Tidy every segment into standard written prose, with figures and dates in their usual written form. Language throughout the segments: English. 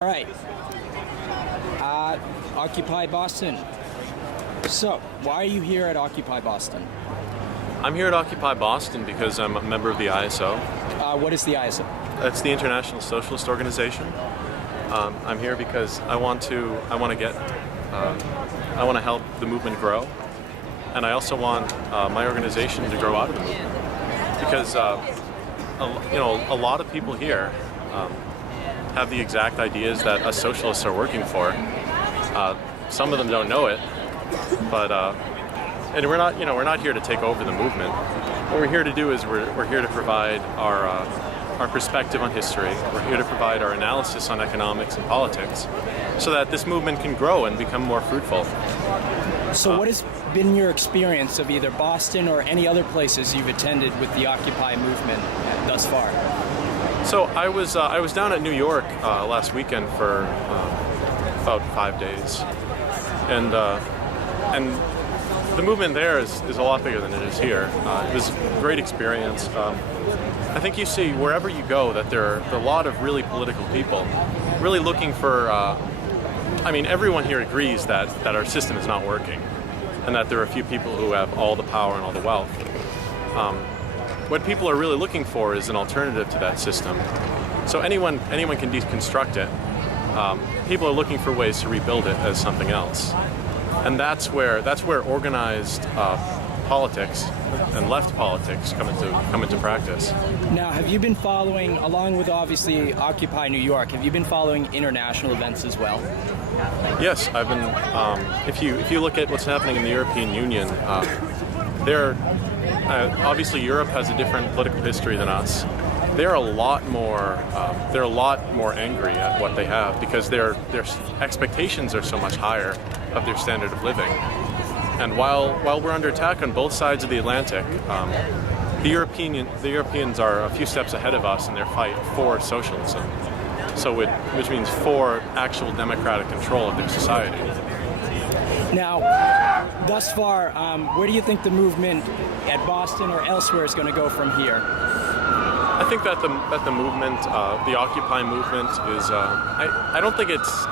All right. Occupy Boston. So, why are you here at Occupy Boston? I'm here at Occupy Boston because I'm a member of the ISO. What is the ISO? That's the International Socialist Organization. I'm here because I want to help the movement grow, and I also want my organization to grow out of the movement because a lot of people here have the exact ideas that us socialists are working for. Some of them don't know it, but and we're not here to take over the movement. What we're here to do is we're here to provide our perspective on history. We're here to provide our analysis on economics and politics, so that this movement can grow and become more fruitful. So, what has been your experience of either Boston or any other places you've attended with the Occupy movement thus far? So I was down at New York last weekend for about 5 days, and the movement there is a lot bigger than it is here. It was a great experience. I think you see wherever you go that there are a lot of really political people, really looking for. Everyone here agrees that our system is not working, and that there are a few people who have all the power and all the wealth. What people are really looking for is an alternative to that system. So anyone can deconstruct it. People are looking for ways to rebuild it as something else, and that's where organized politics and left politics come into practice. Now, have you been following, along with obviously Occupy New York, have you been following international events as well? Yes, I've been. If you look at what's happening in the European Union, obviously Europe has a different political history than us. They're a lot more angry at what they have because their expectations are so much higher of their standard of living. And while we're under attack on both sides of the Atlantic, the Europeans are a few steps ahead of us in their fight for socialism. Which means for actual democratic control of their society. Now, thus far, where do you think the movement at Boston or elsewhere is going to go from here? I think that the movement, the Occupy movement, is. I don't think it's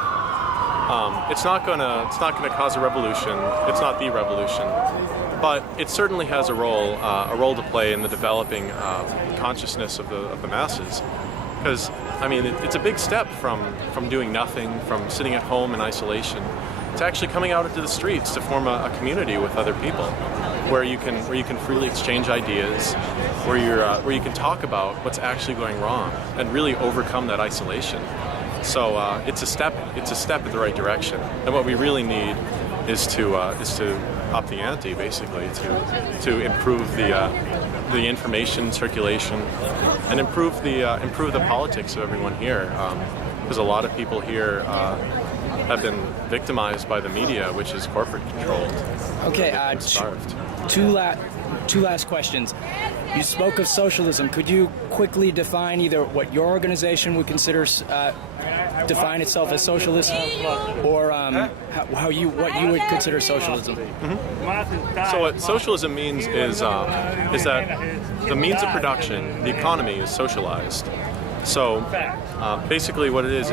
not gonna cause a revolution. It's not the revolution, but it certainly has a role to play in the developing consciousness of the masses. Because it's a big step from doing nothing, from sitting at home in isolation, to actually coming out into the streets to form a community with other people, where you can freely exchange ideas, where you can talk about what's actually going wrong and really overcome that isolation. So it's a step in the right direction. And what we really need is to up the ante, basically, to improve the information circulation and improve the politics of everyone here, because a lot of people here have been victimized by the media, which is corporate controlled. Okay, two last questions. You spoke of socialism. Could you quickly define either what your organization would consider define itself as socialist, or what you would consider socialism? Mm-hmm. So what socialism means is that the means of production, the economy, is socialized. So basically what it is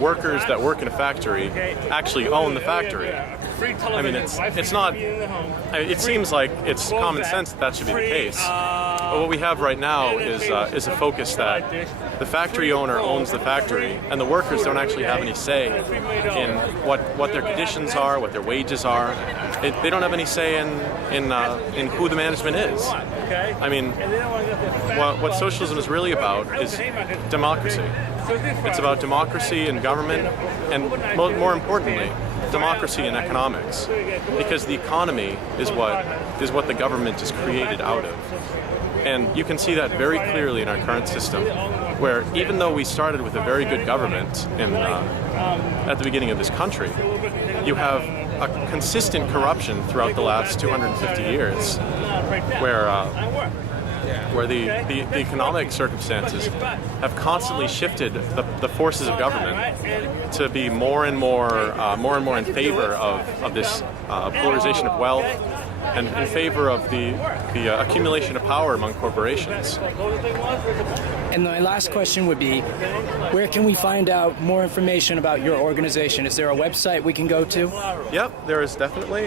workers that work in a factory actually own the factory. It's not. It seems like it's common sense that should be the case. But what we have right now is a focus that the factory owner owns the factory, and the workers don't actually have any say in what their conditions are, what their wages are. They don't have any say in who the management is. What socialism is really about is democracy. It's about democracy in government, and more importantly, democracy in economics, because the economy is what the government is created out of. And you can see that very clearly in our current system, where even though we started with a very good government at the beginning of this country, you have a consistent corruption throughout the last 250 years, where the economic circumstances have constantly shifted the forces of government to be more and more in favor of this polarization of wealth and in favor of the accumulation of power among corporations. And my last question would be, where can we find out more information about your organization? Is there a website we can go to? Yep, there is definitely.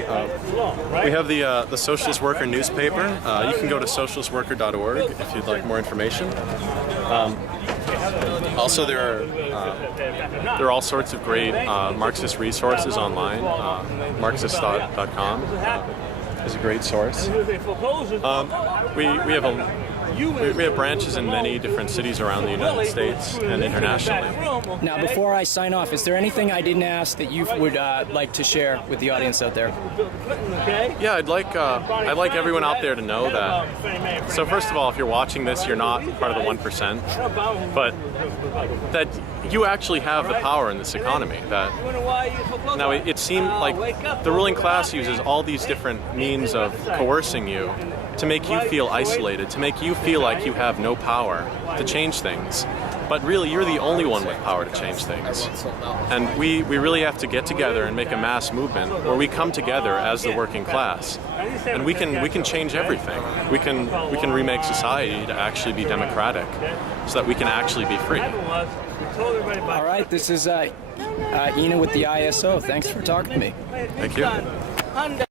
We have the Socialist Worker newspaper. You can go to socialistworker.org if you'd like more information. Also, there are all sorts of great Marxist resources online. Marxist.com is a great source. We have branches in many different cities around the United States and internationally. Now, before I sign off, is there anything I didn't ask that you would like to share with the audience out there? Yeah, I'd like everyone out there to know that. So first of all, if you're watching this, you're not part of the 1%, but that you actually have the power in this economy. That now it seemed like the ruling class uses all these different means of coercing you to make you feel isolated, to make you feel like you have no power to change things. But really, you're the only one with power to change things. And we really have to get together and make a mass movement where we come together as the working class. And we can change everything. We can remake society to actually be democratic so that we can actually be free. All right, this is Enaa with the ISO. Thanks for talking to me. Thank you.